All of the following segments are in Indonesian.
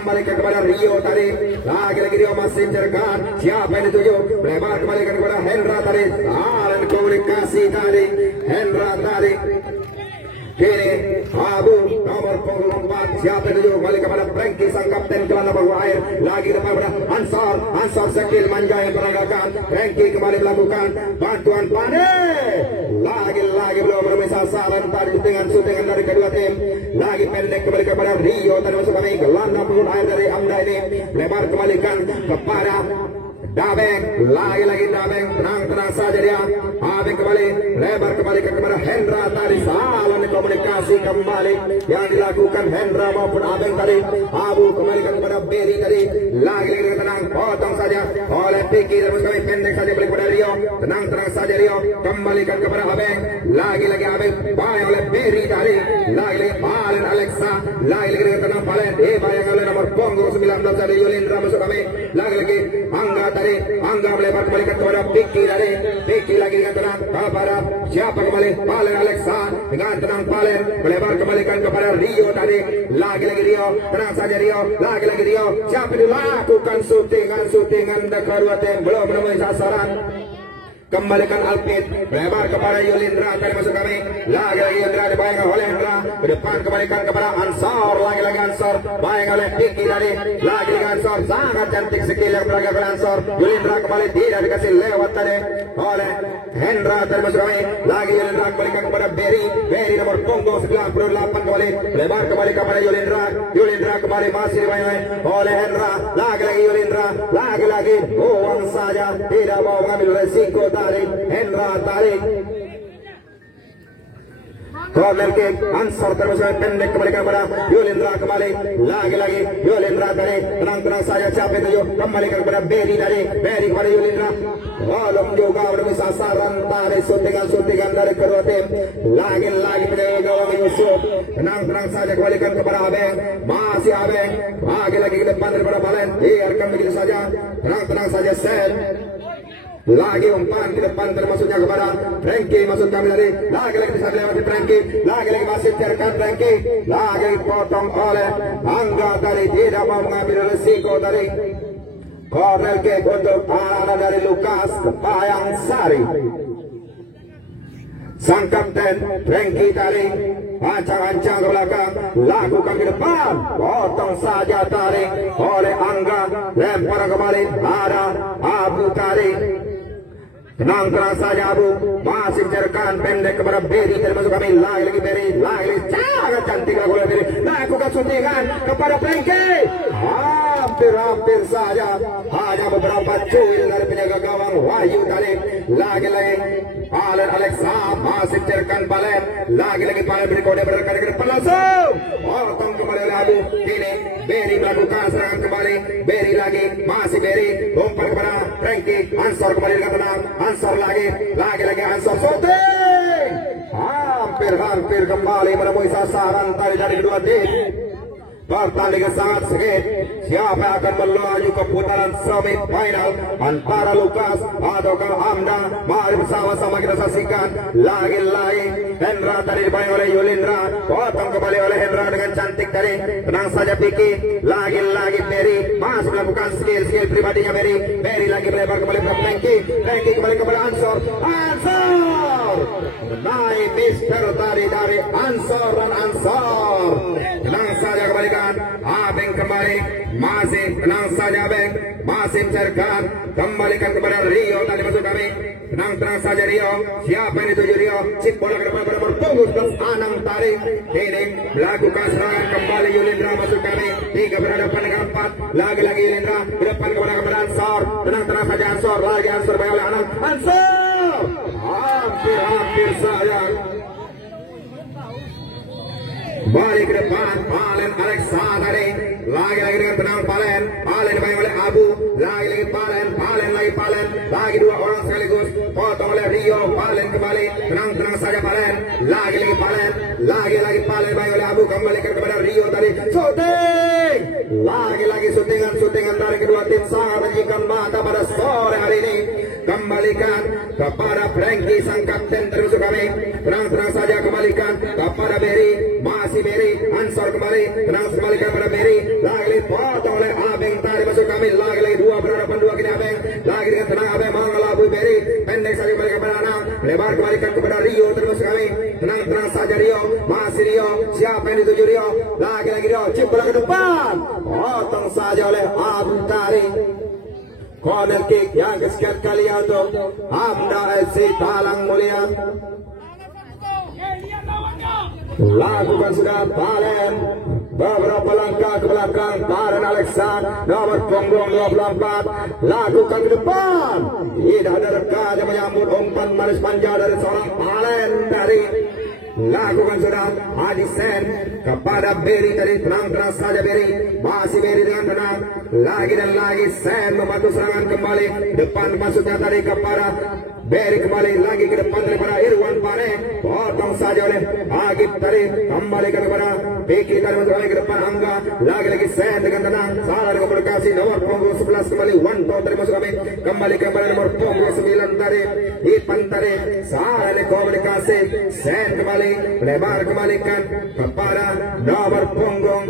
kembalikan kepada Rio tadi. Lagi-lagi Rio masih mencerkan. Siapa yang dituju? Melebar kembalikan kepada Hendra tadi. Dan komunikasi tadi. Hendra tadi. Kini Abu nomor punggung 4. Siapa yang dituju? Kembali kepada Frankie sang kapten kelas nomor air. Lagi depan kepada Ansor skill manja yang peragakan. Frankie kembali melakukan bantuan panik. Lagi-lagi belum bermisal saran tadi syutingan dari kedua tim. Lagi pendek kembali kepada Rio tadi masuk kami gelandang punggung air dari Amda ini. Lebar kembalikan kepada Dabeng, lagi-lagi Dabeng, tenang saja dia. Abeng kembali, lebar kembali kepada Hendra tadi. Salah komunikasi kembali yang dilakukan Hendra maupun Abeng tadi. Abu kembalikan kepada Berry tadi. Lagi-lagi tenang, potong saja oleh Piki. Terus kami pendek saja balik kepada Rio. Tenang saja Rio, kembalikan kepada Abeng. Lagi-lagi Abeng, bayang oleh Berry tadi. Lagi-lagi Palen Alexa. Lagi-lagi tenang Palen. Bayang oleh nomor punggung 19 dari Yulindra masuk kami. Lagi-lagi Angga tadi, Angga melebar kembalikan kepada Piki tadi. Piki lagi dengan tenang kepada siapa kembali? Palen Alexa dengan tenang Palen melebar kembalikan kepada Rio tadi. Lagi-lagi Rio, tenang saja Rio. Lagi-lagi Rio, siapa dilakukan syutingan kedua tim belum menemui sasaran. Kembalikan Alpit, melebar kepada Yulindra tadi masuk kami. Lagi-lagi Yulindra dibayangkan oleh Hendra. Ke depan kembalikan kepada Ansor. Lagi-lagi Ansor, bayang oleh Piki tadi. Lagi-lagi Ansor, sangat cantik skill yang beragam oleh Ansor. Yulindra kembali tidak dikasih lewat tadi oleh Hendra tadi masuk kami. Lagi Yulindra kembalikan kepada Berry. Berry nomor punggung 98 kembali. Melebar kembali kepada Yulindra. Yulindra kembali masih dibayangkan oleh Hendra. Lagi-lagi Yulindra. Lagi-lagi uang saja. Tidak mau mengambil resiko tarik, Hendra tarik. Corner kick, Ansor terus pendek kembalikan kepada Yulindra kembali. Lagi-lagi Yulindra tadi, tenang saja siapa itu kembalikan kepada Berry tadi. Berry kepada Yulindra. Belum juga belum sasaran tadi syutingan dari kedua tim. Lagi-lagi penjaga gawang Yusuf. Tenang saja kembalikan kepada Abeng. Masih Abeng. Lagi-lagi ke depan daripada Palen. Biarkan begitu saja. Tenang saja Sen. Lagi umpan ke depan termasuknya kepada Frankie masuk kami tadi. Lagi-lagi bisa dilewati Frankie. Lagi-lagi masih cerkan Frankie. Lagi potong oleh Angga tadi. Tidak mau mengambil resiko tadi. Corner kick untuk anak dari Lukas Bayang Sari. Sang kapten Frankie tadi ancang-ancang ke belakang, lakukan ke depan, potong saja tarik oleh Angga, lempar kembali ada Abu tadi. Tenang saja Abu, masih cerkan pendek kepada Berry termasuk kami. Lagi-lagi Berry, lagi sangat cantik lagu oleh Berry. Lakukan syutingan kepada Frankie. Hampir saja, hanya beberapa cuil dari penjaga gawang Wahyu tadi. Lagi-lagi Palen Alexa masih cerkan Palen. Lagi-lagi Palen beri kode berdekat ke depan langsung. Potong kembali oleh Abu. Kini Berry melakukan serangan kembali. Berry lagi, masih Berry. Umpan kepada Frankie. Ansor kembali dengan tenang. Ansor lagi Ansor shooting. Hampir kembali menemui sasaran tadi dari kedua tim. Pertandingan sangat sengit. Siapa yang akan melaju ke putaran semifinal antara Lukas ataukah Hamda? Mari bersama-sama kita saksikan. Lagi-lagi Hendra tadi dibayang oleh Yulindra. Potong kembali oleh Hendra dengan cantik tadi. Tenang saja Piki. Lagi-lagi Berry masih melakukan skill pribadinya Berry. Berry lagi melebar kembali ke Frankie. Frankie kembali kepada Ansor. Naik Mister tadi dari Ansor dan Ansor. Tenang saja kembalikan. Abeng kembali. Masih tenang saja Abeng. Masih mencerkan. Kembalikan kepada Rio tadi masuk kami. Tenang saja Rio. Siapa yang dituju Rio? Chip bola ke depan pada berpunggung ke Anang tadi. Ini melakukan serangan kembali Yulindra masuk kami. 3 berhadapan dengan 4. Lagi-lagi Yulindra ke depan kepada Ansor. Tenang saja Ansor. Lagi Ansor bayang oleh Anang. Ansor. Hampir saja. Balik ke depan Palen Alexa tadi. Lagi-lagi dengan tenang Palen dibayang oleh Abu. Lagi-lagi Palen lagi 2 orang sekaligus. Potong oleh Rio. Palen kembali. Tenang saja Palen. Lagi-lagi Palen dibayang oleh Abu. Kembalikan kepada Rio tadi. Shooting. Lagi-lagi syutingan dari kedua tim sangat menjijikan mata pada sore hari ini. Kembalikan kepada Frankie sang kapten terus kami. Tenang saja kembalikan kepada Berry. Masih Berry. Ansor kembali. Tenang kembalikan kepada Berry. lagi potong oleh Abeng tadi masuk kami lagi dua berhadapan dua kini Abeng lagi dengan tenang Abeng mengelabu Beri pendek saja kembali kepada Anang lebar kembalikan kepada Rio terus kami tenang saja Rio masih Rio siapa yang dituju Rio lagi Rio chip bola ke depan potong saja oleh Abu Tari. Corner kick yang kesekian kali untuk Hamda FC Talang Mulia. Lakukan sudah Palen beberapa langkah ke belakang Paren Alexan nomor punggung 24 lakukan ke depan tidak ada rekan yang menyambut umpan manis panjang dari seorang Palen dari lakukan sudah Adisen kepada Beri tadi tenang saja Beri masih Beri dengan tenang lagi dan lagi Sen membantu serangan kembali depan masuknya tadi kepada Beri kembali lagi ke depan daripada Irwan Pane potong saja oleh Agib tadi kembalikan kepada Piki tadi masuk lagi ke depan Angga lagi Sen dengan tenang salah dengan komunikasi nomor punggung 11 kembali Wanto tadi masuk kembali kepada nomor punggung 9 tadi Ipan tadi salah dengan komunikasi Sen kembali lebar kembalikan kepada nomor punggung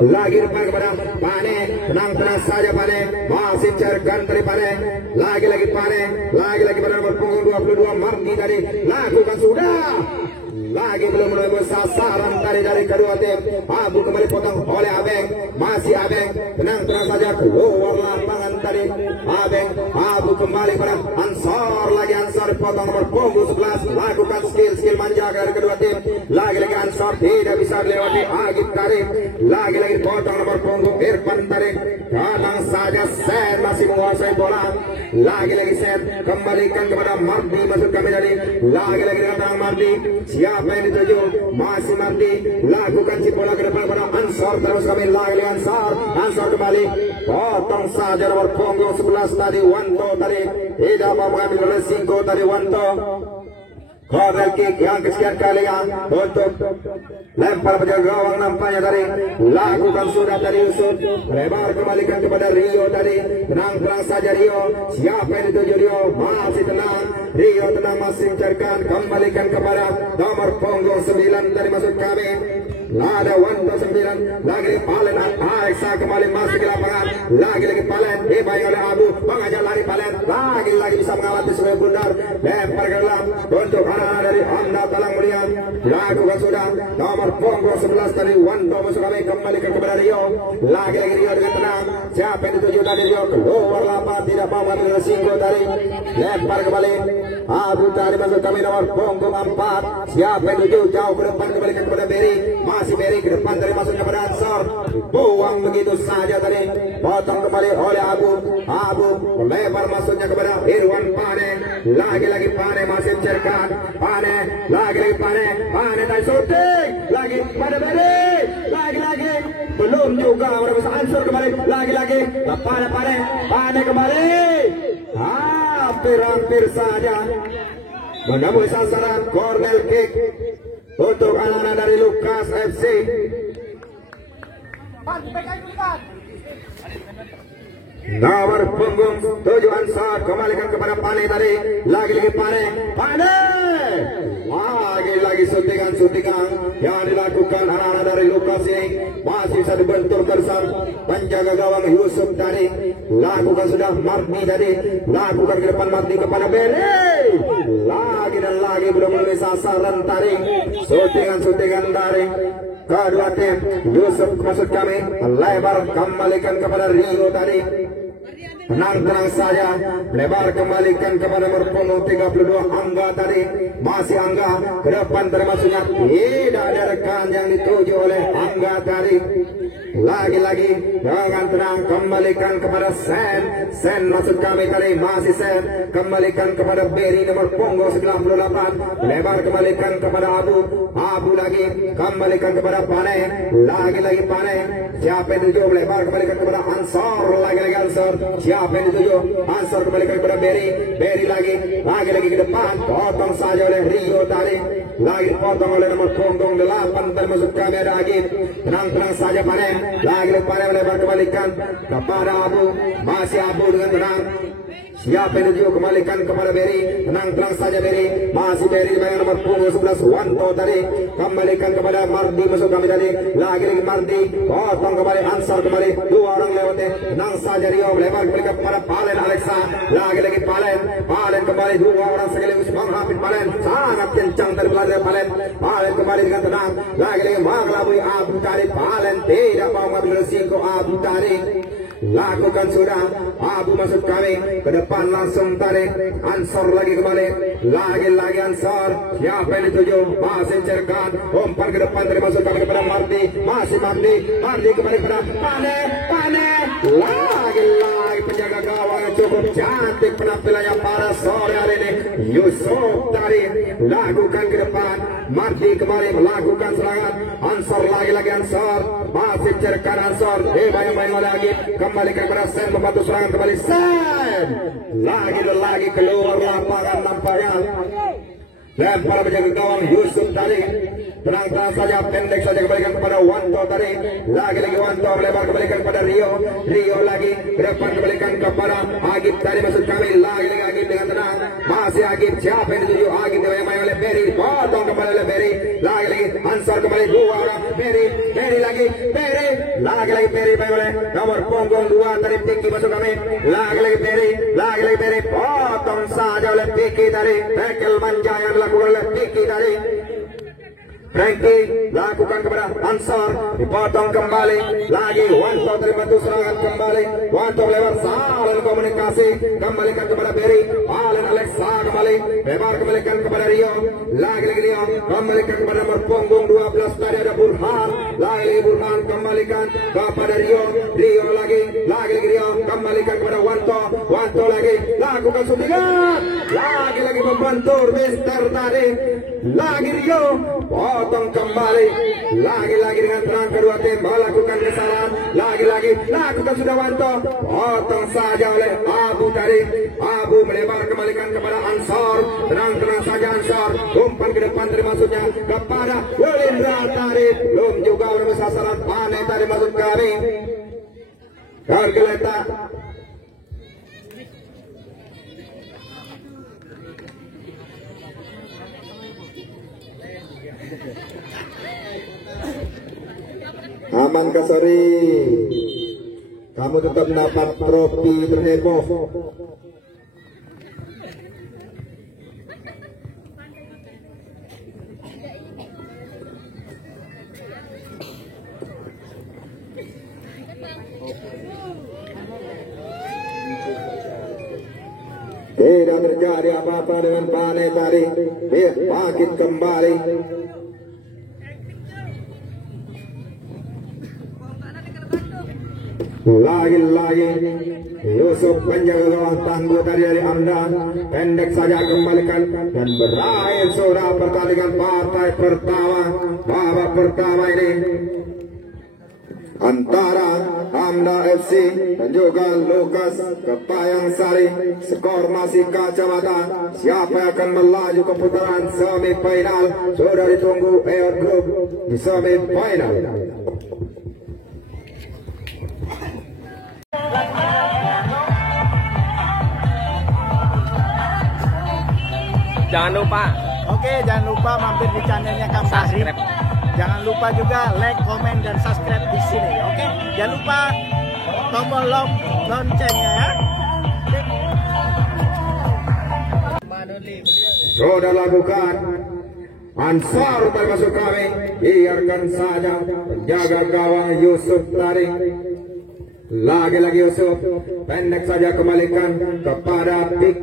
lagi depan kepada Pane tenang saja Pane masih cerkan dari Pane lagi Pane lagi pada nomor punggung 22 Marti tadi lakukan sudah lagi belum menemui sasaran tadi dari kedua tim Abu kembali potong oleh Abeng masih Abeng tenang saja keluar lapangan tadi Abeng Abu kembali pada Ansor lagi Ansor potong nomor punggung 11 lakukan skill manja dari kedua tim lagi Ansor tidak bisa melewati Agib tadi lagi potong nomor punggung Irfan tadi tenang saja Sen masih menguasai bola lagi Sen kembalikan kepada Mardi masuk kami tadi lagi dengan tenang Mardi siapa yang dituju masih Mardi lakukan si bola ke depan kepada Ansor terus kami lagi Ansor kembali potong saja nomor punggung 11 tadi Wanto tadi tidak mau mengambil resiko tadi Wanto. Corner kick yang kesekian kali untuk lempar penjaga gawang nampaknya tadi lakukan sudah tadi Yusuf lebar kembalikan kepada Rio tadi tenang saja Rio siapa yang dituju Rio masih tenang Rio tenang masih mencerkan kembalikan kepada nomor punggung 9 dari masuk kami ada Wanto 9 lagi Palen Alexa kembali masuk ke lapangan lagi Palen dibayang oleh Abu mengajar lari Palen lagi bisa mengamati sebagai bundar lempar ke dalam untuk anak dari Hamda Talang Mulia lakukan sudah nomor punggung 11 tadi Wanto masuk kembali kepada Rio lagi Rio dengan tenang siapa yang dituju dari Rio keluar lapangan tidak mau mengambil resiko tadi lempar kembali Abu tadi masuk kami nomor punggung 4 siapa yang dituju jauh ke depan kembalikan kepada Beri masih Beri ke depan dari masuknya pada Ansor buang begitu saja tadi potong kembali oleh Abu lebar masuknya kepada Irwan Pane lagi Pane masih cerkan Pane lagi Pane tadi shooting lagi pada Beri lagi belum juga orang bisa Ansor kembali lagi Pane kembali hampir saja menemui sasaran corner kick untuk anak-anak dari Lukas FC. Nomor punggung 7 Ansar kembalikan kepada Pane tadi lagi Pane lagi suntingan yang dilakukan anak-anak dari Lukas ini masih bisa dibentur bersama penjaga gawang Yusuf tadi lakukan sudah Marti tadi lakukan ke depan Marti kepada Beri lagi belum memenuhi sasaran tadi suntingan dari kedua tim Yusuf maksud kami lebar kembalikan kepada Rio tadi tenang saja lebar kembalikan kepada nomor punggung 32 Angga tadi masih Angga ke depan termasuknya tidak ada rekan yang dituju oleh Angga tadi lagi dengan tenang kembalikan kepada Sen maksud kami tadi masih Sen kembalikan kepada Beri nomor punggung 98 lebar kembalikan kepada Abu lagi kembalikan kepada Pane lagi Pane siapa yang dituju lebar kembalikan kepada Ansor lagi Ansor siapa yang dituju Ansor kembalikan kepada Beri lagi ke depan potong saja oleh Rio tadi lagi potong oleh nomor punggung 8 termasuk kami ada Agib tenang saja Pane lagi Pane lebar kembalikan kepada Abu masih Abu dengan tenang Siapa yang dituju kembalikan kepada Berry. Tenang-tenang saja Berry. Masih Berry dengan nomor punggung 11 Wanto tadi. Kembalikan kepada Mardi masuk kami tadi. Lagi-lagi Mardi. Potong kembali Ansar kembali. Dua orang lewati. Tenang saja Rio. Lebar kembali kepada Palen Alexa. Lagi-lagi Palen. Palen kembali. Dua orang sekaligus menghapit Palen. Sangat kencang dari belakang Palen. Palen kembali dengan tenang. Lagi-lagi mengelabui Abu Tari. Palen tidak mau mengambil risiko Abu Tari. Lakukan sudah. Abu masuk kami ke depan langsung tarik. Ansor lagi kembali. Lagi-lagi Ansor. Siapa yang dituju? Masih cerkan. Umpan ke depan dari masuk kami kepada Mardi. Masih Mardi. Mardi kembali kepada Pane. Pane. Lagi-lagi penjaga gawang yang cukup cantik penampilannya pada sore hari ini. Yusuf tadi lakukan ke depan. Mardi kembali melakukan serangan. Ansor lagi-lagi Ansor. Masih cerkan Ansor. Bayang-bayang lagi. Kembalikan kepada Sen membantu serangan kembali Sen. Lagi keluar lapangan nampaknya. Lempar menjaga gawang Yusuf tadi. Tenang-tenang saja, pendek saja kembalikan kepada Wanto tadi. Lagi-lagi Wanto melebar kembalikan kepada Rio. Rio lagi ke depan kembalikan kepada Agib tadi masuk kami. Lagi-lagi Agib dengan tenang. Masih Agib. Siapa yang dituju? Agib yang oleh Berry. Potong kembali oleh Berry. Lagi-lagi Ansar kembali dua orang. Berry lagi. Berry. Lagi-lagi Berry oleh nomor punggung 2 tadi Piki masuk kami. Lagi-lagi Berry. Potong saja oleh Piki tadi. Tackle manja yang dilakukan oleh Piki tadi. Frankie lakukan kepada Ansar, dipotong kembali lagi. Wanto terbantu serangan kembali. Wanto lewat salah komunikasi, kembalikan kepada Berry. Palen Alexa kembali, lebar kembalikan kepada Rio. Lagi-lagi Rio kembalikan kepada nomor punggung 12 tadi ada Burhan. Lagi-lagi Burhan kembalikan kepada Rio. Rio lagi Rio kembalikan kepada Wanto. Wanto lagi lakukan suntikan. Lagi-lagi membantu Mister tadi. Lagi Rio. Potong kembali. Lagi-lagi dengan tenang kedua tim melakukan kesalahan. Lagi-lagi lakukan sudah Wanto. Potong saja oleh Abu tadi. Abu melebar kembalikan kepada Ansor. Tenang-tenang saja Ansor. Umpan ke depan dari maksudnya kepada Wilindra tadi. Belum juga menembus sasaran. Pane tadi masuk kami. Tergeletak. Aman Kasari, kamu tetap dapat trofi terheboh. Tidak terjadi apa-apa dengan Pane tadi. Dia bangkit kembali. Lagi-lagi Yusuf penjaga gawang tangguh tadi dari Anda. Pendek saja kembalikan dan berakhir sudah pertandingan partai pertama. Babak pertama ini antara Hamda FC dan juga Lukas Kepayang Sari. Skor masih kacamata. Siapa yang akan melaju ke putaran semifinal? Sudah ditunggu Air Group di semifinal. Jangan lupa. Oke, jangan lupa mampir di channelnya Kang Fahri. Jangan lupa juga like, komen, dan subscribe di sini. Oke, jangan lupa tombol loncengnya ya. Sudah lakukan. Ansar masuk kami. Biarkan saja penjaga gawang Yusuf tarik. Lagi-lagi Yusuf pendek saja kembalikan kepada Pik.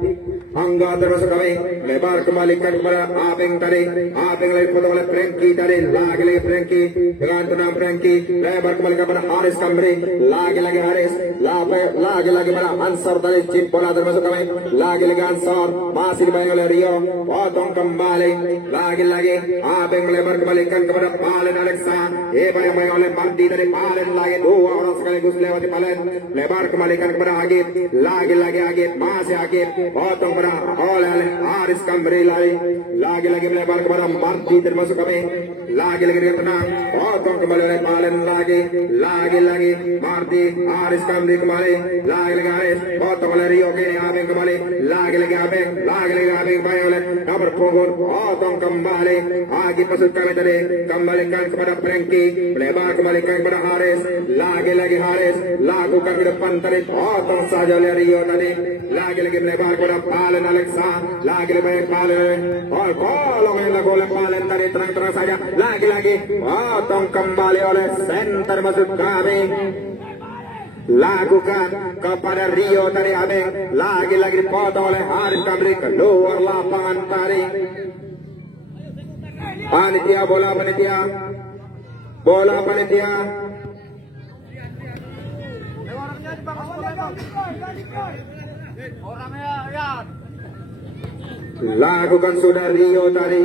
Angga termasuk kami lebar kembalikan kepada Abeng tadi. Abeng lagi potong oleh Frankie tadi. Lagi-lagi Frankie dengan tenang Frankie lebar kembalikan kepada Haris Kamri. Lagi-lagi Haris. Lagi-lagi pada Ansar tadi. Cimpona termasuk kami. Lagi-lagi Ansar masih dibayang oleh Rio. Potong kembali. Lagi-lagi Abeng melebar kembalikan kepada Palen Alexa. Dibayang-bayang oleh Mardi tadi. Palen lagi dua orang sekaligus lewati Palen. Lebar kembalikan kepada Agib. Lagi-lagi Agib. Masih Agib. Potong oleh Haris Kamri lagi melebar kepada Mardi termasuk kami. lagi dengan tenang, potong kembali oleh Palen lagi Marti, Aris kembali, lagi Aris, potong oleh Rio kini Abeng kembali, lagi Abeng baik oleh nomor punggung, potong kembali, Agi pasut kami tadi, kembalikan kepada Frankie, melebar kembalikan kepada Haris, lagi Haris, lakukan ke depan tadi, potong saja oleh Rio tadi, lagi melebar kepada Palen Alexa, lagi baik Palen, kolong yang lagu oleh Palen tadi, terang saja, lagi, potong kembali oleh center masuk kami. Lakukan kepada Rio tadi Abeng, lagi dipotong oleh Haris kembali keluar lapangan tadi. Panitia bola panitia. Lakukan sudah Rio tadi,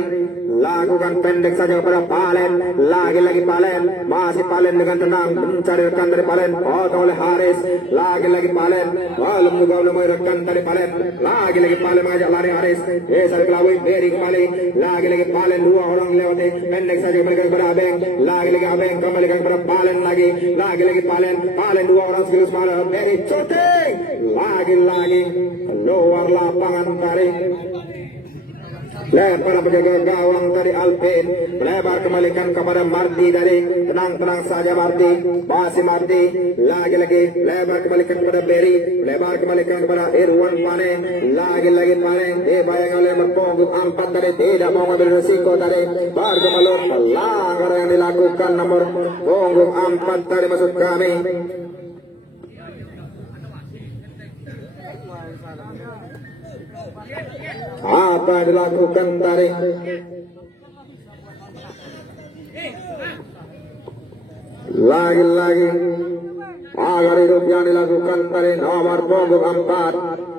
lakukan pendek saja kepada Palen, lagi Palen, masih Palen dengan tenang mencari rekan dari Palen, potong oleh Haris, lagi Palen, belum juga menemui rekan dari Palen, lagi Palen mengajak lari Haris, dari Kelawin, Beri kembali, lagi Palen, dua orang lewati, pendek saja kembalikan kepada Abeng, lagi Abeng kembalikan kepada Palen lagi Palen dua orang sekaligus malah, Beri shooting, lagi keluar lapangan tadi. Lempar penjaga gawang tadi Alvin, lebar kembalikan kepada Marti dari, tenang saja Marti, masih Marti, lagi lebar kembalikan kepada Berry, lebar kembalikan kepada Irwan Pane, lagi Pane, dibayang oleh berpunggung 4 tadi, tidak mau mengambil resiko tadi, bergemalur pelanggar yang dilakukan nomor punggung 4 tadi maksud kami. Apa dilakukan tadi? Lagi agar hidup yang dilakukan tadi nomor punggung 4.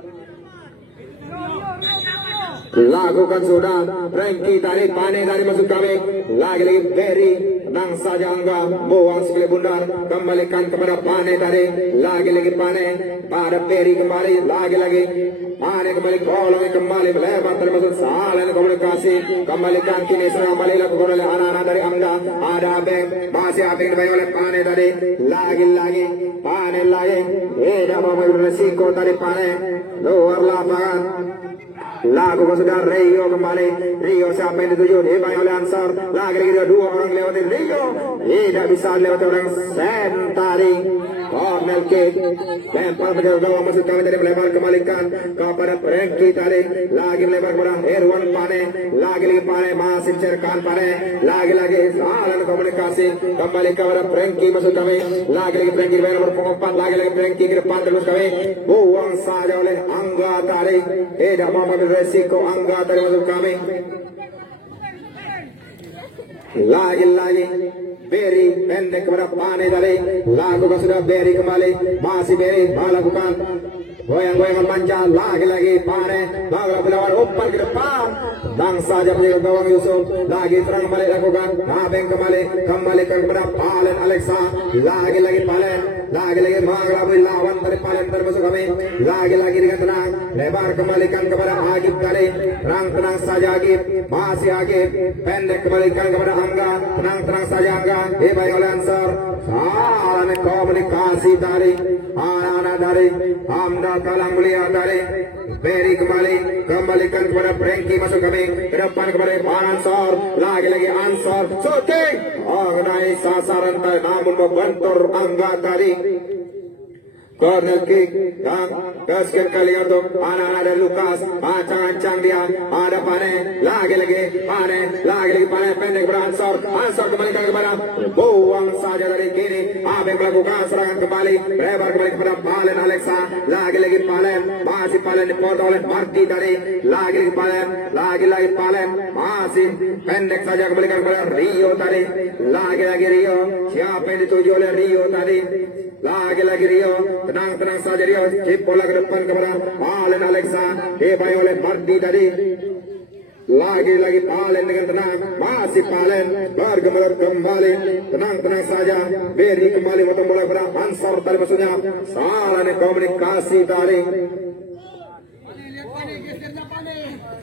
Lakukan sudah Frankie tadi, Pane dari masuk kami, lagi Berry, tenang saja Angga, buang sekali bundar, kembalikan kepada Pane tadi, lagi Pane pada Berry kembali, lagi Pane kembali, kolong kembali, melebar termasuk salah komunikasi, kembalikan kini serang kembali lakukan oleh anak-anak dari Angga, ada Abeng, masih Abeng dibayang oleh Pane tadi, lagi Pane lagi, tidak mau mengambil resiko tadi Pane, luar lapangan. Lakukan sudah Rio kembali, Rio siapa yang dituju, dibayang oleh Ansar, lagi dua orang lewati Rio, tidak bisa lewati orang Sentari, corner kick, lempar penjaga gawang masuk kami tadi, melebar kembalikan kepada Frankie tadi, lagi melebar kepada Irwan Pane, lagi Pane masih cerkan Pane, lagi salah komunikasi, kembali kepada Frankie masuk kami, lagi Frankie dibayang nomor 4, lagi Frankie ke depan terus kami, buang saja oleh Angga tadi, tidak mau mengambil resiko Angga tadi masuk kami. Lagi Berry pendek kepada Pane tadi, lakukan sudah Berry kembali, masih Berry melakukan goyang-goyangan panjang, lagi Pane melawan umpan ke depan, dan saja penjaga gawang Yusuf, lagi serang kembali lakukan, Abeng kembalikan kepada Palen Alexa, lagi Palen, lagi mengelabui lawan dari Palen termasuk kami, lagi dengan tenang, lebar kembalikan kepada Agib tadi, tenang saja Agib, masih Agib, pendek kembalikan kepada Angga, tenang saja Angga, dibayang oleh Ansar, salah komunikasi tadi, anak-anak dari Hamda Kalang Mulia tadi, Berry kembalikan kepada Frankie masuk kami, ke depan kepada Ansar, lagi Ansar, shooting, mengenai sasaran tadi, namun membentur Angga tadi. Corner kick yang kesekian kali untuk anak-anak dari Lukas, ancang-ancang dia, ada Pane, lagi Pane, pendek kepada Ansar kembalikan kepada, buang saja dari kini, Abeng melakukan serangan kembali, lebar kembali kepada Palen Alexa, lagi Palen, masih Palen dipotong oleh Marti tadi, lagi Palen, masih pendek saja kembalikan kepada Rio tadi, lagi Rio, siapa yang dituju oleh Rio tadi, lagi Rio, tenang saja Rio, chip bola ke depan kepada Palen Alexa, dibayang oleh Marti tadi, lagi Palen dengan tenang, masih Palen bergemelar kembali, tenang saja, Berry kembali potong bola kepada Ansar tadi maksudnya, salah komunikasi tadi.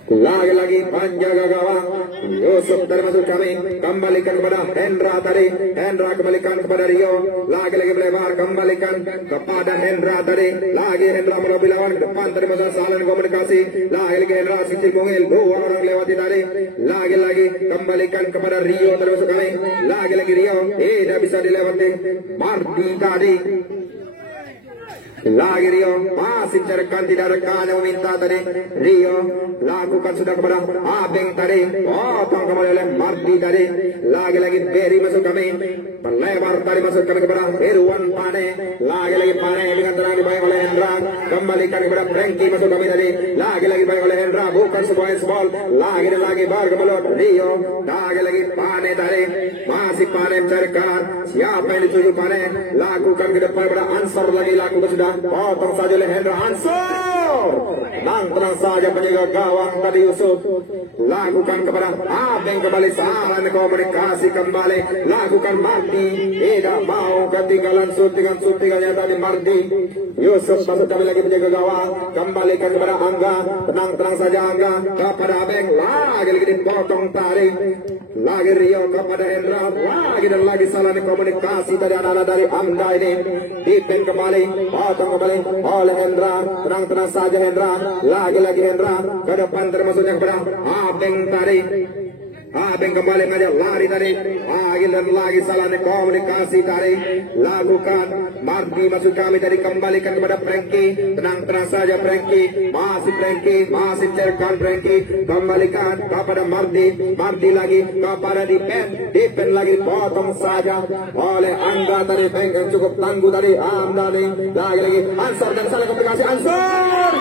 Lagi-lagi penjaga gawang Yusuf termasuk kami, kembalikan kepada Hendra tadi. Hendra kembalikan kepada Rio, lagi-lagi melebar, kembalikan kepada Hendra tadi. Lagi Hendra melobi lawan ke depan tadi, masa saling komunikasi. Lagi-lagi Hendra Siti Bungil, dua orang lewati tadi. Lagi-lagi kembalikan kepada Rio termasuk kami. Lagi-lagi Rio tidak bisa dilewati. Mardi tadi. Lagi Rio masih carikan, tidak rekan yang meminta tadi. Rio lakukan sudah kepada Abeng tadi, potong kembali oleh Mardi tadi. Lagi-lagi Beri masuk kami, berlebar tadi masuk kami kepada Irwan Pane. Lagi-lagi Pane dengan tenang dibayang oleh Hendra, kembalikan kepada Franky masuk kami tadi. Lagi-lagi dibayang oleh Hendra, bukan sebuah handball. Lagi dan lagi bergemelut Rio. Lagi-lagi Pane tadi, masih Pane mencarikan siapa yang dituju Pane. Lakukan ke depan kepada Ansor, lagi lakukan sudah, potong saja oleh Hendra. Ansor tenang saja penjaga gawang tadi Yusuf. Lakukan kepada Abeng, kembali salah komunikasi kembali. Lakukan Mardi, tidak mau ketinggalan syutingannya tadi Mardi. Yusuf masuk kami lagi penjaga gawang, kembalikan kepada Angga. Tenang saja Angga kepada Abeng, lagi dipotong tadi. Lagi Rio kepada Hendra, lagi dan lagi salah komunikasi tadi anak-anak dari Amda ini. Dipen kembali, potong kembali oleh Hendra. Tenang saja Hendra, lagi-lagi Hendra ke depan termasuknya kepada Abeng tadi. Abeng kembali ngajak lari tadi, lagi dan lagi salah komunikasi tadi. Lakukan Mardi masuk kami tadi, kembalikan kepada Franky. Tenang saja Franky, masih cerkan Franky, kembalikan kepada Mardi. Mardi lagi kepada Dipen lagi potong saja oleh Angga tadi. Frank yang cukup tangguh tadi, Amdani lagi Ansor dan salah komunikasi Ansor.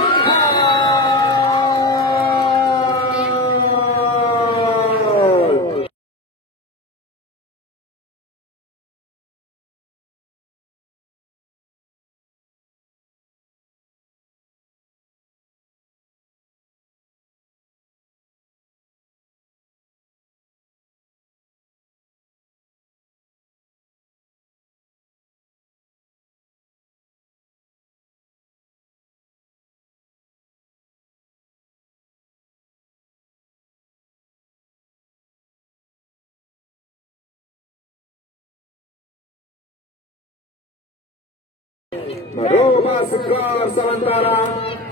Merubah skor sementara,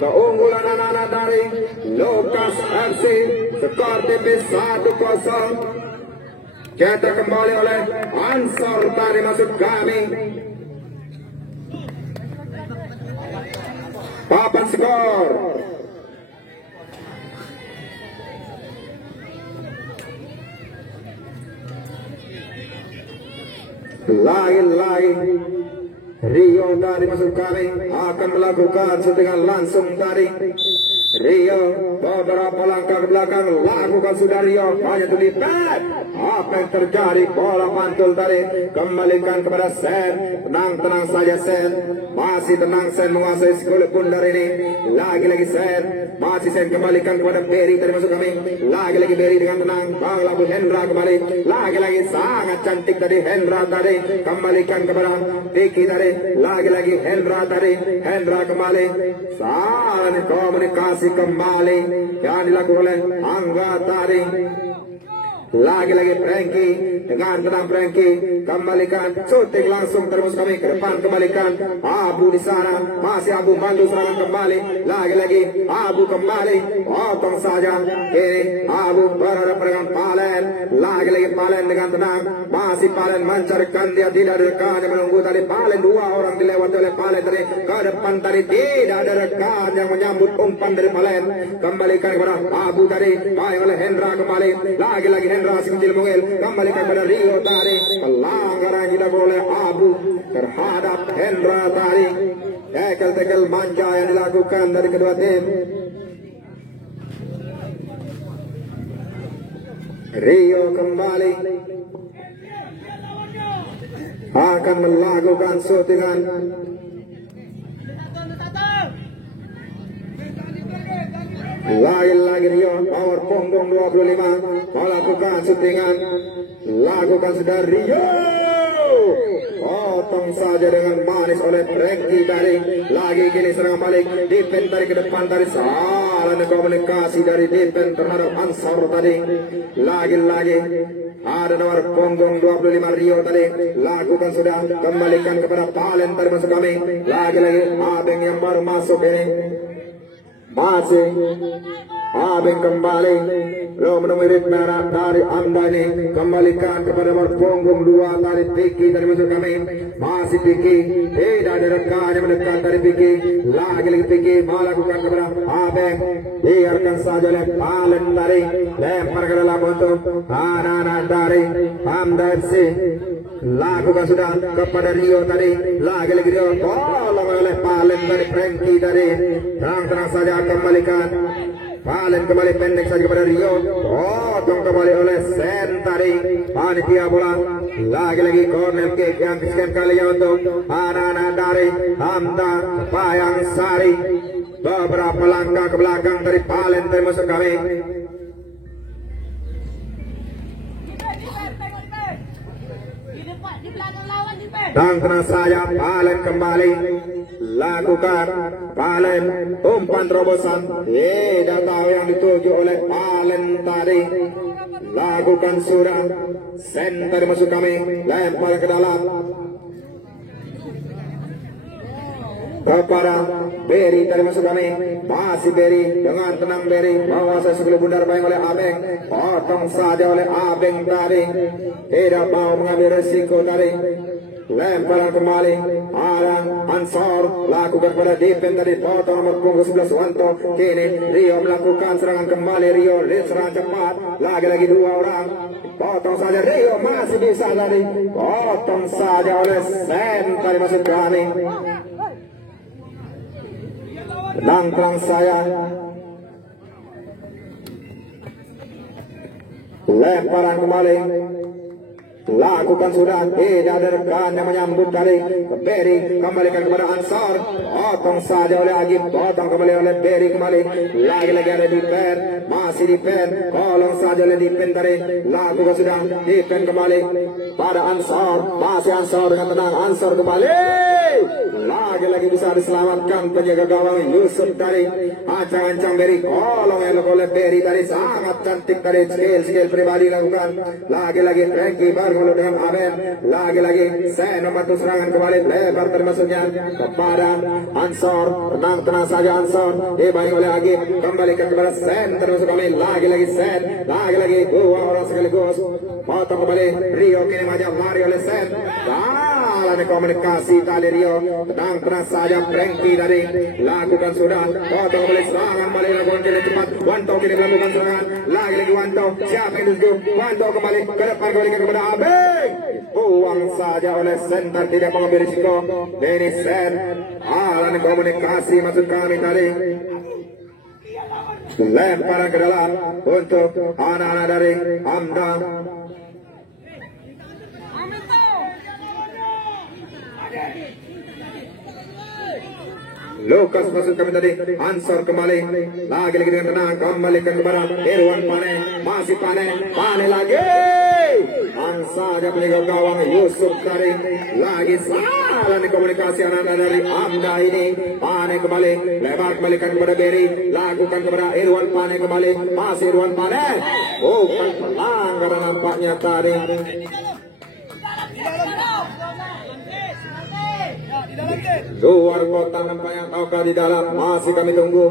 keunggulan anak-anak dari Lukas FC, skor tipis 1-0. Cetak kembali oleh Ansor tadi masuk kami. Papan skor lagi Rio tadi masuk kami akan melakukan syutingan langsung tadi. Rio beberapa langkah ke belakang, lakukan sudah Rio, hanya tuh di pad. Apa yang terjadi? Bola mantul tadi, kembalikan kepada Sen. Tenang saja Sen, masih tenang Sen menguasai skor pundar ini. Lagi Sen, masih Sen kembalikan kepada Beri tadi masuk kami. Lagi Beri dengan tenang, Bang Labu Hendra kembali. Lagi sangat cantik tadi Hendra tadi, kembalikan kepada Tiki tadi. Lagi Hendra tadi, Hendra kembali. Salah komunikasi kembali yang dilakukan oleh Angga tadi. Lagi Franky dengan tenang Franky, kembalikan syuting langsung terus kami ke depan, kembalikan Abu di sana, masih Abu bantu serangan kembali. Lagi Abu kembali, potong saja kiri. Abu berhadapan dengan Palen, lagi Palen dengan tenang, masih Palen mencarikan, dia tidak ada rekan yang menunggu tadi. Palen dua orang dilewati oleh Palen tadi ke depan tadi, tidak ada rekan yang menyambut umpan dari Palen. Kembalikan kepada Abu tadi, baik oleh Hendra kembali. Lagi Hendra Siti Bungil, kembalikan kepada Rio tadi. Pelanggaran dilakukan oleh Abu terhadap Hendra tadi. Tekel manja yang dilakukan dari kedua tim. Rio kembali akan melakukan syutingan. Lagi Rio, power punggung 25, melakukan syutingan. Lakukan sudah Rio. Potong saja dengan manis oleh Frankie tadi. Lagi kini serangan balik. Defense dari ke depan tadi. Salah komunikasi dari defense terhadap Ansor tadi. Lagi-lagi ada nomor punggung 25 Rio tadi. Lakukan sudah. Kembalikan kepada Palen tadi masuk kami. Lagi-lagi Abeng yang baru masuk ini. Masih Abeng kembali. Lo menemui merah dari Anda ini. Kembalikan kepada nomor punggung 2 tadi Piki tadi masuk kami. Masih Piki. Tidak ada rekan yang mendekat dari Piki. Lagi-lagi Piki melakukan kepada Abeng. Biarkan saja oleh Palen tadi. Lempar ke dalam untuk anak-anak dari Hamda FC. Lakukan sudah kepada Rio tadi. Lagi-lagi Rio tolong oleh Palen dari Frankie tadi. Tenang saja kembalikan. Palen kembali pendek saja kepada Rio. Potong kembali oleh Sen tadi. Panitia bola. Lagi-lagi corner kick yang kesekian kalinya untuk anak-anak dari Hamda Payang Sari. Beberapa langkah ke belakang dari Palen dari musuh kami. Dan tenang saja Palen kembali. Lakukan Palen umpan terobosan. Tidak tahu yang dituju oleh Palen tadi. Lakukan sudah. Center masuk kami. Lempar ke dalam kepada Berry tadi masuk kami. Masih Berry dengan tenang Berry. Bawa saya sebelum bundar bayang oleh Abeng. Potong saja oleh Abeng tadi. Tidak mau mengambil resiko tadi. Lemparan kembali. Ada Ansor. Lakukan pada defense tadi. Potong nomor punggung 11 Wanto. Kini Rio melakukan serangan kembali. Rio serangan cepat. Lagi-lagi 2 orang. Potong saja Rio masih bisa tadi. Potong saja oleh Sen tadi masuk kami. Langkang saya. Lemparan kembali. Lakukan sudah. Tidak ada rekan yang menyambut kali. Berry kembalikan kepada Ansor. Potong saja oleh Agib. Potong kembali oleh Berry kembali. Lagi-lagi ada defense. Masih defense. Kolong saja oleh defense tadi. Lakukan sudah. Defense kembali pada Ansor. Masih Ansor dengan tenang. Ansor kembali. Lagi-lagi bisa diselamatkan penjaga gawang Yusuf tadi. Ancang-ancang Berry. Kolong elok oleh Berry tadi. Sangat cantik tadi. Skill pribadi lakukan. Lagi-lagi Frankie baru dengan Aben. Lagi-lagi Sen nomor serangan kembali. Lebar termasuknya kepada Ansor. Tenang saja Ansor. Dibaik oleh Agib. Kembalikan kepada Sen termasuk kami. Lagi-lagi Sen. Lagi-lagi 2 orang sekaligus. Potong kembali. Rio kini maju lari oleh Sen. Salah komunikasi tadi Rio. Tenang saja Frankie tadi. Lakukan sudah. Potong kembali serangan. Balik lakukan kini cepat. Wanto kini melakukan serangan. Lagi-lagi Wanto. Siapa yang disuruh? Wanto kembali ke depan. Kembalikan kepada Abeng. Buang saja oleh Sen. Tidak mengambil risiko. Ini Sen. Alan komunikasi maksud kami tadi. Lemparan ke dalam untuk anak-anak dari Hamda. Lukas masuk kami tadi. Ansor kembali. Lagi-lagi dengan tenang. Kembalikan kepada Irwan Pane. Masih Pane lagi. Saja penjaga gawang Yusuf tadi. Lagi salah nih komunikasi anak-anak dari Hamda ini. Pane kembali. Lebar kembalikan kepada Berry. Lakukan kepada Irwan Pane kembali. Masih Irwan Pane. Bukan pelanggaran nampaknya tadi. Luar kotak nampaknya ataukah di dalam. Masih kami tunggu.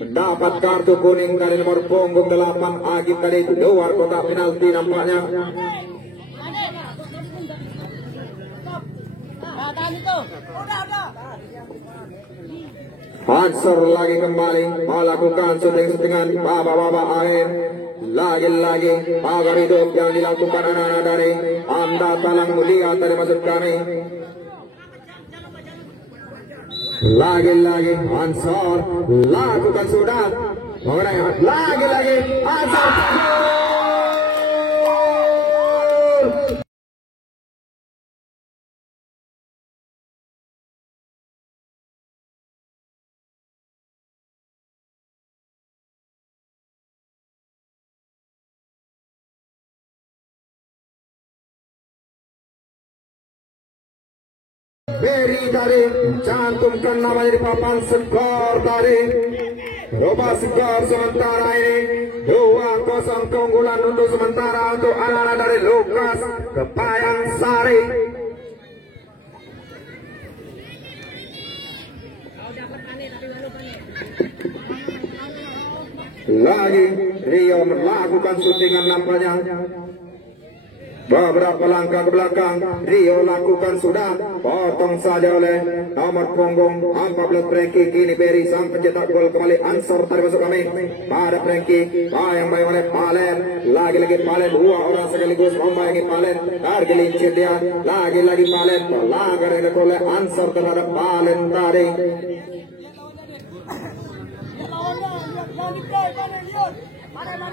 Mendapat kartu kuning dari nomor punggung 8 Agib tadi. Luar kotak penalti nampaknya. Ansor lagi kembali melakukan syuting-syutingan baba-baba air. Lagi-lagi agar hidup yang dilakukan anak-anak dari Hamda Talang Mulia tadi maksud kami. Lagi-lagi Ansor lakukan sudah. Lagi-lagi Ansor. Beri tadi, cantumkan namanya di papan skor tadi. Rubah skor sementara ini 2-0 keunggulan untuk sementara untuk anak-anak dari Lukas Kepayan Sari. Lagi Rio melakukan syutingan nampaknya. Beberapa langkah ke belakang Rio lakukan sudah, potong saja oleh nomor punggung 14 Franky. Kini Beri sang pencetak gol kembali Ansor tadi masuk kami pada Franky. Bayang-bayang oleh Palen, lagi-lagi Palen, dua orang sekaligus membayangi Palen. Tergelincir dia, lagi-lagi Palen, pelanggar yang oleh Ansor terhadap Palen tadi.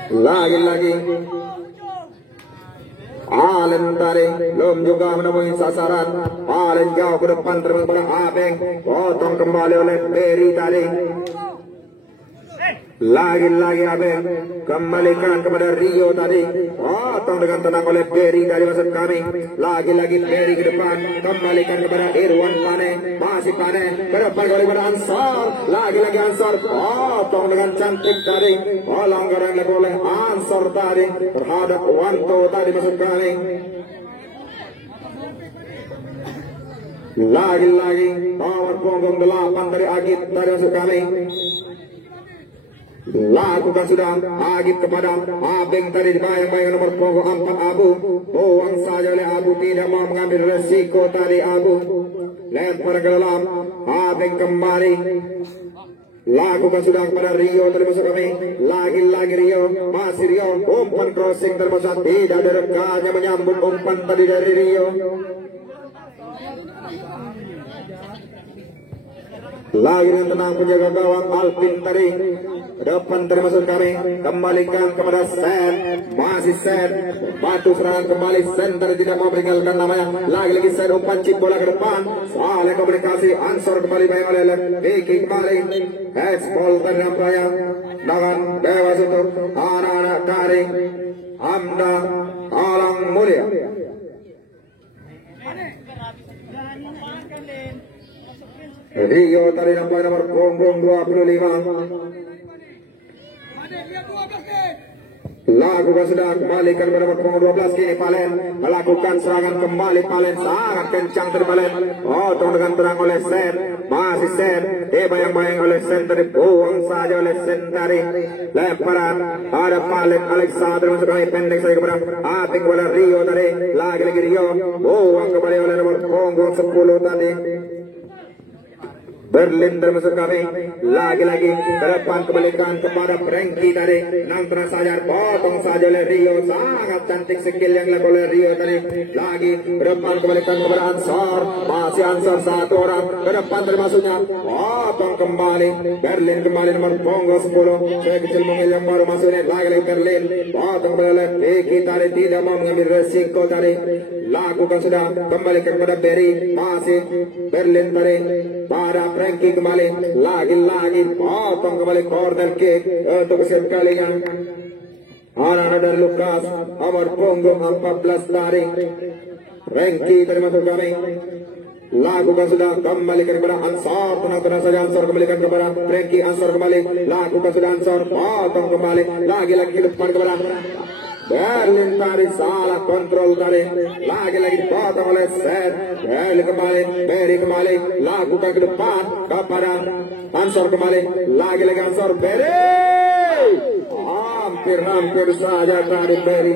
Lagi-lagi Palen tadi belum juga menemui sasaran. Palen jauh ke depan terus pada Abeng, potong kembali oleh Beri tadi. Lagi-lagi Abeng kembalikan kepada Rio tadi, potong dengan tenang oleh Beri dari maksud kami. Lagi-lagi Beri ke depan, kembalikan kepada Irwan Pane, masih Pane ke depan kembali kepada Ansor. Lagi-lagi Ansor, potong dengan cantik tadi. Pelanggaran yang dilakukan oleh Ansor tadi terhadap Wanto tadi maksud kami. Lagi-lagi nomor punggung 8 dari Agit tadi maksud kami. Lakukan sudah Agit kepada Abeng tadi, dibayang-bayang nomor punggung 4 Abu. Buang saja oleh Abu, tidak mau mengambil resiko tadi Abu. Lempar ke dalam, Abeng kembali. Lakukan sudah kepada Rio tadi masuk kami. Lagi-lagi Rio, masih Rio, umpan crossing terpusat, tidak ada rekannya menyambut umpan tadi dari Rio. Lagi dengan tenang penjaga gawang Alvin tadi depan termasuk kami, kembalikan kepada Sen, masih Sen, batu serangan kembali Sen tadi tidak mau meninggalkan namanya. Lagi-lagi Sen umpan chip bola ke depan, soalnya komunikasi Ansor kembali bayang oleh Vicky kembali, Hexball tadi nampaknya dengan bebas untuk anak-anak dari Hamda Alang Mulia. Rio tadi nampak nomor punggung 25. Lakukan sudah, kembalikan kepada nomor punggung 12. Kini Palen melakukan serangan kembali. Palen sangat kencang dari Palen, potong dengan terang oleh Sen, masih Sen, dibayang-bayang oleh Sen tadi, buang saja oleh Sen tadi. Lemparan ada Palen, Alexander masuk kami, pendek saja kepada Ating kepada Rio tadi. Lagi-lagi Rio, buang kembali oleh nomor punggung 10 tadi. Berlin termasuk kami, lagi-lagi ke depan kembalikan kepada Franky tadi. Nantran saja, potong saja oleh Rio, sangat cantik skill yang dilakukan oleh Rio tadi. Lagi ke depan kembalikan kepada Ansor, masih Ansor satu orang ke depan termasuknya, potong kembali. Berlin kembali nomor punggung 10, saya kecil mungil yang baru masuk ini. Lagi-lagi Berlin, potong kembali oleh Vicky tadi, tidak mau mengambil resiko tadi. Lakukan sudah, kembalikan kepada Beri, masih Berlin tadi pada Franky kembali, lagi-lagi potong kembali corner kick untuk kesekian kalinya. Anak-anak dari Lukas nomor punggung 14 tadi, Franky termasuk kami. Lakukan sudah, kembalikan kepada Ansor, tenang-tenang saja Ansor, kembalikan kepada Franky. Ansor kembali, lakukan sudah Ansor, potong kembali, lagi-lagi ke depan kepada Berlin tadi, salah kontrol tadi, lagi-lagi dipotong oleh Sen. Berlin kembali, Beri kembali, lakukan ke depan kepada Ansor kembali, lagi-lagi Ansor, Beri hampir saja tadi Beri.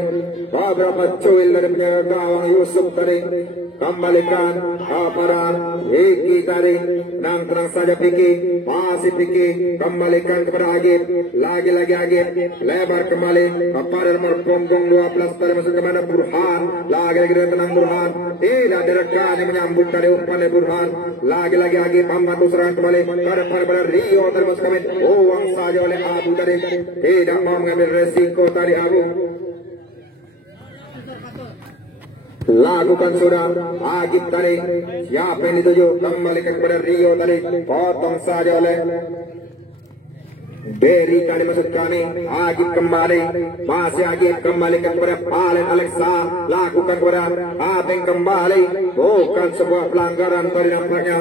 Beberapa cuil dari penjaga gawang Yusuf tadi, kembalikan kepada Vicky tadi, tenang saja Vicky, masih Vicky, kembalikan kepada Agit, lagi-lagi Agit, lebar kembali kepada nomor punggung 12 tadi masuk kepada Burhan, lagi-lagi dengan tenang Burhan, tidak direkan yang menyambut dari umpan dari Burhan, lagi-lagi Agit membantu serangan kembali ke depan kepada Rio tadi masuk kami, uang saja oleh Abu tadi, tidak mau mengambil resiko tadi Abu. Lakukan sudah Agit tadi, siapa yang dituju, kembalikan kepada Rio tadi, potong saja oleh Berikan maksud kami, Agib kembali, masih Agib kembalikan kepada Palen Alexa, lakukan kepada Abeng kembali, bukan sebuah pelanggaran tadi nampaknya.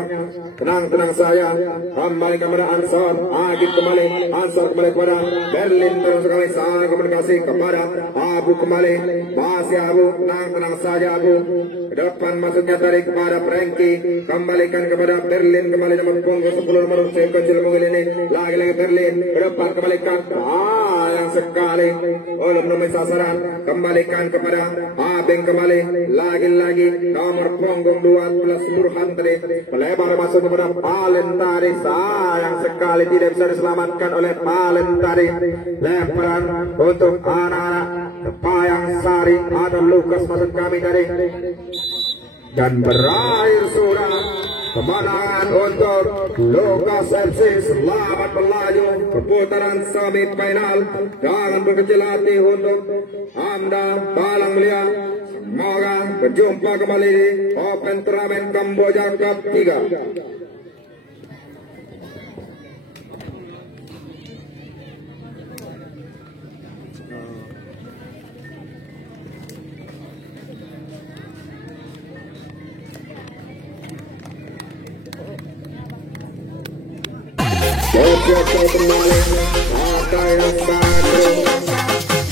Tenang saya, kembali kepada Ansor, Agib kembali, Ansor kembali kepada Berlin, terus kembali salah komunikasi kepada Abu kembali, masih Abu, tenang saja Abu, ke depan maksudnya tarik kepada Frankie, kembalikan kepada Berlin, kembali nomor punggung 10 nomor kecil mobil ini, lagi-lagi Berlin, ke depan kembalikan, yang sekali, belum menemui sasaran, kembalikan kepada Abeng kembali, lagi-lagi nomor punggung 12 Burhan tadi, melebar masuk kepada Palen tadi, sayang sekali tidak bisa diselamatkan oleh Palen tadi, lemparan untuk anak-anak Kepayang Sari, Adam Lukas maksud kami tadi, dan berakhir sudah kemenangan untuk Lukas FC. Selamat melaju ke putaran semifinal. Jangan berkecil hati untuk Anda Palang Mulia. Semoga berjumpa kembali di Open Turnamen Kamboja Cup 3. Kembali partai yang satu,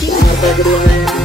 partai kedua